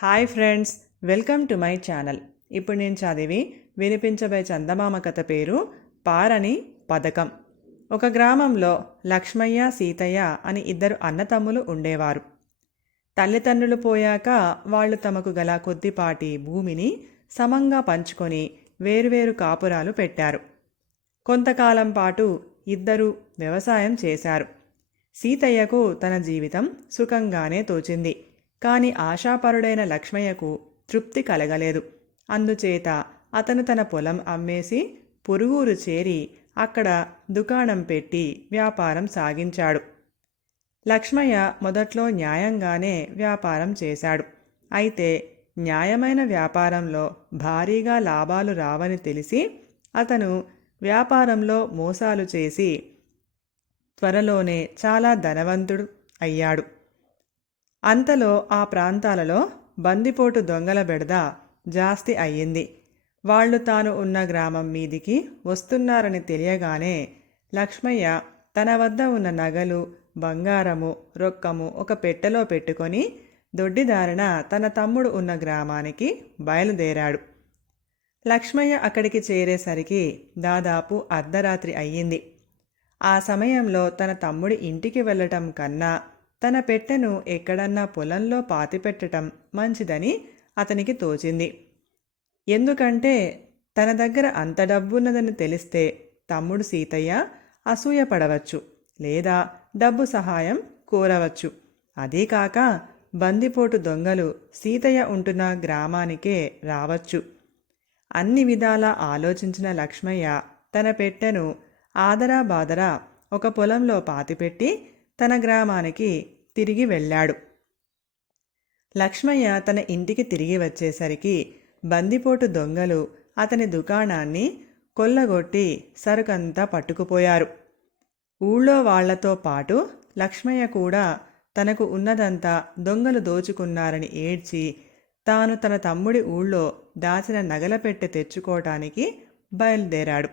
Hi friends welcome to my channel. ఇప్పుడు నేను చదివి వినిపించబోయే చందమామ కథ పేరు పారని పథకం. ఒక గ్రామంలో లక్ష్మయ్య సీతయ్య అని ఇద్దరు అన్నతమ్ములు ఉండేవారు. తల్లిదండ్రులు పోయాక వాళ్ళు తమకు గల కొద్దిపాటి భూమిని సమంగా పంచుకొని వేరువేరు కాపురాలు పెట్టారు. కొంతకాలం పాటు ఇద్దరు వ్యవసాయం చేశారు. సీతయ్యకు తన జీవితం సుఖంగానే తోచింది. కాని ఆశాపరుడైన లక్ష్మయ్యకు తృప్తి కలగలేదు. అందుచేత అతను తన పొలం అమ్మేసి పొరుగురు చేరి అక్కడ దుకాణం పెట్టి వ్యాపారం సాగించాడు. లక్ష్మయ్య మొదట్లో న్యాయంగానే వ్యాపారం చేశాడు. అయితే న్యాయమైన వ్యాపారంలో భారీగా లాభాలు రావని తెలిసి అతను వ్యాపారంలో మోసాలు చేసి త్వరలోనే చాలా ధనవంతుడు అయ్యాడు. అంతలో ఆ ప్రాంతాలలో బందిపోటు దొంగల బెడద జాస్తి అయ్యింది. వాళ్ళు తాను ఉన్న గ్రామం మీదికి వస్తున్నారని తెలియగానే లక్ష్మయ్య తన వద్ద ఉన్న నగలు బంగారము రొక్కము ఒక పెట్టెలో పెట్టుకొని దొడ్డిదారిన తన తమ్ముడు ఉన్న గ్రామానికి బయలుదేరాడు. లక్ష్మయ్య అక్కడికి చేరేసరికి దాదాపు అర్ధరాత్రి అయ్యింది. ఆ సమయంలో తన తమ్ముడి ఇంటికి వెళ్ళటం కన్నా తన పెట్టెను ఎక్కడన్నా పొలంలో పాతిపెట్టడం మంచిదని అతనికి తోచింది. ఎందుకంటే తన దగ్గర అంత డబ్బున్నదని తెలిస్తే తమ్ముడు సీతయ్య అసూయపడవచ్చు లేదా డబ్బు సహాయం కోరవచ్చు. అదీకాక బందిపోటు దొంగలు సీతయ్య ఉంటున్న గ్రామానికే రావచ్చు. అన్ని విధాలా ఆలోచించిన లక్ష్మయ్య తన పెట్టెను ఆదరా బాదరా ఒక పొలంలో పాతిపెట్టి తన గ్రామానికి తిరిగి వెళ్ళాడు. లక్ష్మయ్య తన ఇంటికి తిరిగి వచ్చేసరికి బందిపోటు దొంగలు అతని దుకాణాన్ని కొల్లగొట్టి సరుకంతా పట్టుకుపోయారు. ఊళ్ళో వాళ్ళతో పాటు లక్ష్మయ్య కూడా తనకు ఉన్నదంతా దొంగలు దోచుకున్నారని ఏడ్చి తాను తన తమ్ముడి ఊళ్ళో దాచిన నగల పెట్టె తెచ్చుకోవటానికి బయలుదేరాడు.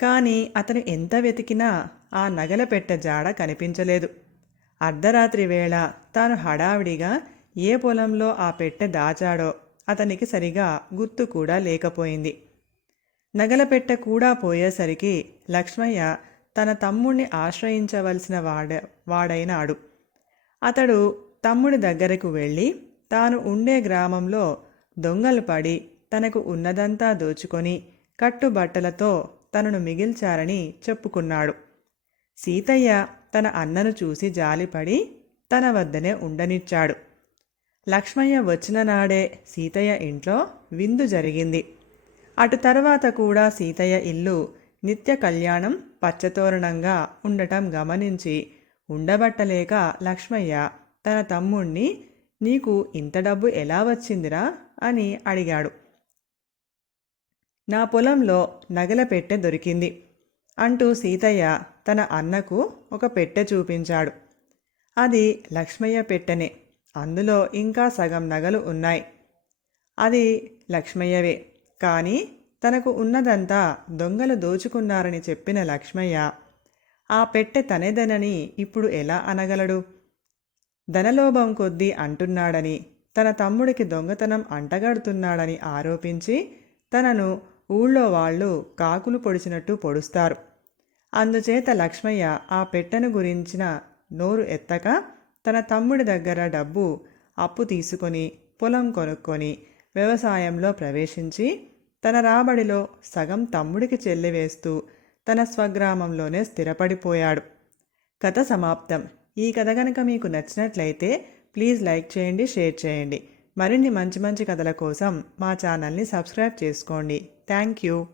కానీ అతను ఎంత వెతికినా ఆ నగల పెట్టె జాడ కనిపించలేదు. అర్ధరాత్రి వేళ తాను హడావిడిగా ఏ పొలంలో ఆ పెట్టె దాచాడో అతనికి సరిగా గుర్తు కూడా లేకపోయింది. నగల పెట్టె కూడా పోయేసరికి లక్ష్మయ్య తన తమ్ముణ్ణి ఆశ్రయించవలసిన వాడ వాడైనాడు. అతడు తమ్ముడి దగ్గరకు వెళ్ళి తాను ఉండే గ్రామంలో దొంగలు పడి తనకు ఉన్నదంతా దోచుకొని కట్టుబట్టలతో తనను మిగిల్చారని చెప్పుకున్నాడు. సీతయ్య తన అన్నను చూసి జాలిపడి తన వద్దనే ఉండనిచ్చాడు. లక్ష్మయ్య వచ్చిన నాడే సీతయ్య ఇంట్లో విందు జరిగింది. అటు తర్వాత కూడా సీతయ్య ఇల్లు నిత్య కళ్యాణం పచ్చతోరణంగా ఉండటం గమనించి ఉండబట్టలేక లక్ష్మయ్య తన తమ్ముణ్ణి నీకు ఇంత డబ్బు ఎలా వచ్చిందిరా? అని అడిగాడు. నా పొలంలో నగల పెట్టె దొరికింది. అంటూ సీతయ్య తన అన్నకు ఒక పెట్టె చూపించాడు. అది లక్ష్మయ్య పెట్టెనే. అందులో ఇంకా సగం నగలు ఉన్నాయి. అది లక్ష్మయ్యవే. కానీ తనకు ఉన్నదంతా దొంగలు దోచుకున్నారని చెప్పిన లక్ష్మయ్య ఆ పెట్టె తనేదనని ఇప్పుడు ఎలా అనగలడు? ధనలోభం కొద్దీ అంటున్నాడని తన తమ్ముడికి దొంగతనం అంటగడుతున్నాడని ఆరోపించి తనను ఊళ్ళో వాళ్ళు కాకులు పొడిచినట్టు పొడుస్తారు. అందుచేత లక్ష్మయ్య ఆ పెట్టెను గురించిన నోరు ఎత్తక తన తమ్ముడి దగ్గర డబ్బు అప్పు తీసుకొని పొలం కొనుక్కొని వ్యవసాయంలో ప్రవేశించి తన రాబడిలో సగం తమ్ముడికి చెల్లివేస్తూ తన స్వగ్రామంలోనే స్థిరపడిపోయాడు. కథ సమాప్తం. ఈ కథ కనుక మీకు నచ్చినట్లయితే ప్లీజ్ లైక్ చేయండి షేర్ చేయండి. మరిన్ని మంచి మంచి కథల కోసం మా ఛానల్ని సబ్స్క్రైబ్ చేసుకోండి. Thank you.